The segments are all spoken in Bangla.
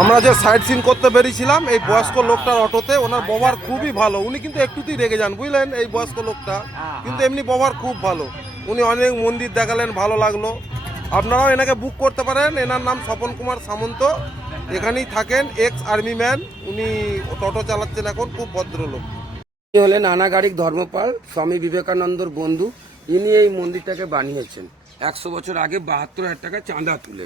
আমরা যে সাইড সিন করতে বেরিয়েছিলাম এই বয়স্ক লোকটার অটোতে, ওনার ব্যবহার খুবই ভালো। উনি কিন্তু একটুতেই রেগে যান, বুঝলেন, এই বয়স্ক লোকটা কিন্তু এমনি ব্যবহার খুব ভালো। উনি অনেক মন্দির দেখালেন, ভালো লাগলো। আপনারাও এনাকে বুক করতে পারেন। এনার নাম স্বপন কুমার সামন্ত, এখানেই থাকেন, এক্স আর্মি ম্যান। উনি টোটো চালাচ্ছেন এখন, খুব ভদ্রলোক। ইনি হলেন আনাগারিক ধর্মপাল, স্বামী বিবেকানন্দর বন্ধু। ইনি এই মন্দিরটাকে বানিয়েছেন 100 বছর আগে 72,000 টাকা চাঁদা তুলে।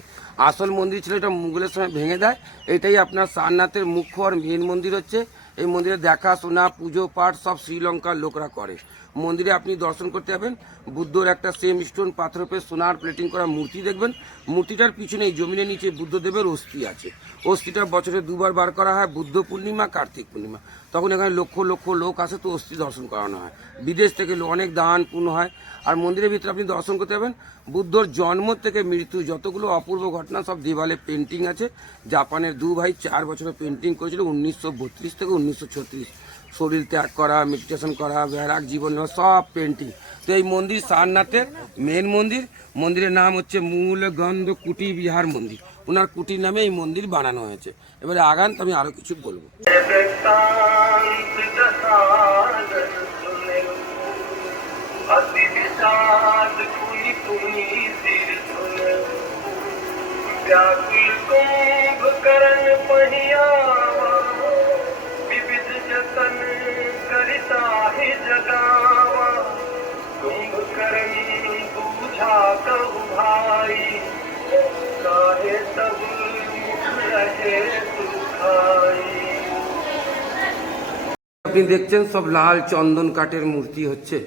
আসল মন্দির ছিল, এটা মুঘলের সময় ভেঙে দেয়। এটাই আপনার সারনাথের মুখ্য আর মেন মন্দির হচ্ছে। এই মন্দিরে দেখাশোনা, পুজো পাঠ সব শ্রীলঙ্কার লোকরা করে। মন্দিরে আপনি দর্শন করতে যাবেন, বুদ্ধর একটা সেম স্টোন পাথর উপরে সোনার প্লেটিং করা মূর্তি দেখবেন। মূর্তিটার পিছনে জমিনের নিচে বুদ্ধদেবের অস্থি আছে। অস্থিটা বছরে দুবার বার করা হয়, বুদ্ধ পূর্ণিমা, কার্তিক পূর্ণিমা। তখন এখানে লক্ষ লক্ষ লোক আসে, তো অস্থি দর্শন করানো হয়। বিদেশ থেকে অনেক দান পুণ্য হয়। আর মন্দিরের ভিতরে আপনি দর্শন করতে যাবেন, বুদ্ধর জন্ম থেকে মৃত্যু যতগুলো অপূর্ব ঘটনা সব দেওয়ালে পেন্টিং আছে। জাপানের 2 ভাই 4 বছরে পেন্টিং করেছিল, 1932 থেকে 1936। শরীর ত্যাগ করা, মেডিটেশন করা, বৈরাগ জীবন সব পেন্টিং। তো এই মন্দির সারনাথের মেন মন্দির। মন্দিরের নাম হচ্ছে মূল গন্ধ কুটি বিহার মন্দির। ওনার কুটির নামে এই মন্দির বানানো হয়েছে। এবারে আগান, তো আমি আরো কিছু বলবো। আপনি দেখছেন সব লাল চন্দন কাঠের মূর্তি হচ্ছে।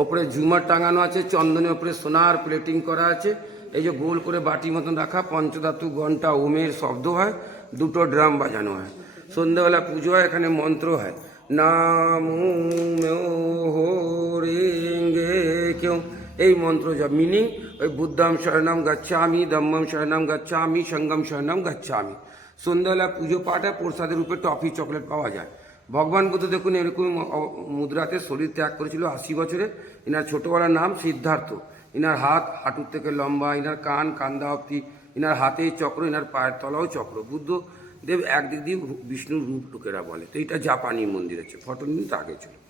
ওপরে ঝুমার টাঙানো আছে, চন্দনের ওপরে সোনার প্লেটিং করা আছে। এই যে গোল করে বাটি মতন রাখা, পঞ্চধাতু ঘন্টা ওমের শব্দ হয়, 2টো ড্রাম বাজানো হয়। সন্ধ্যাবেলা পুজো হয়, এখানে মন্ত্র হয়, নাম কেউ এই মন্ত্র যা মিনিং ওই বুদ্ধাম শরণম গচ্ছামি, ধম্মম শরণম গচ্ছামি, সঙ্গম শরণম গচ্ছামি। সন্ধ্যাবেলা পুজো পাঠ হয়, প্রসাদের রূপে টফি চকলেট পাওয়া যায়। ভগবান বুদ্ধ দেখুন এরকম মুদ্রাতে শরীর ত্যাগ করেছিল 80 বছরে। এনার ছোটবেলার নাম সিদ্ধার্থ। এনার হাত হাঁটুর থেকে লম্বা, এনার কান কান্দা অব্দি, এনার হাতে চক্র, এনার পায়ের তলাও চক্র। বুদ্ধদেব একদিক দিয়ে বিষ্ণুর রূপ লোকেরা বলে। তো এটা জাপানি মন্দির আছে। ফটো নিন, তো আগে চলো।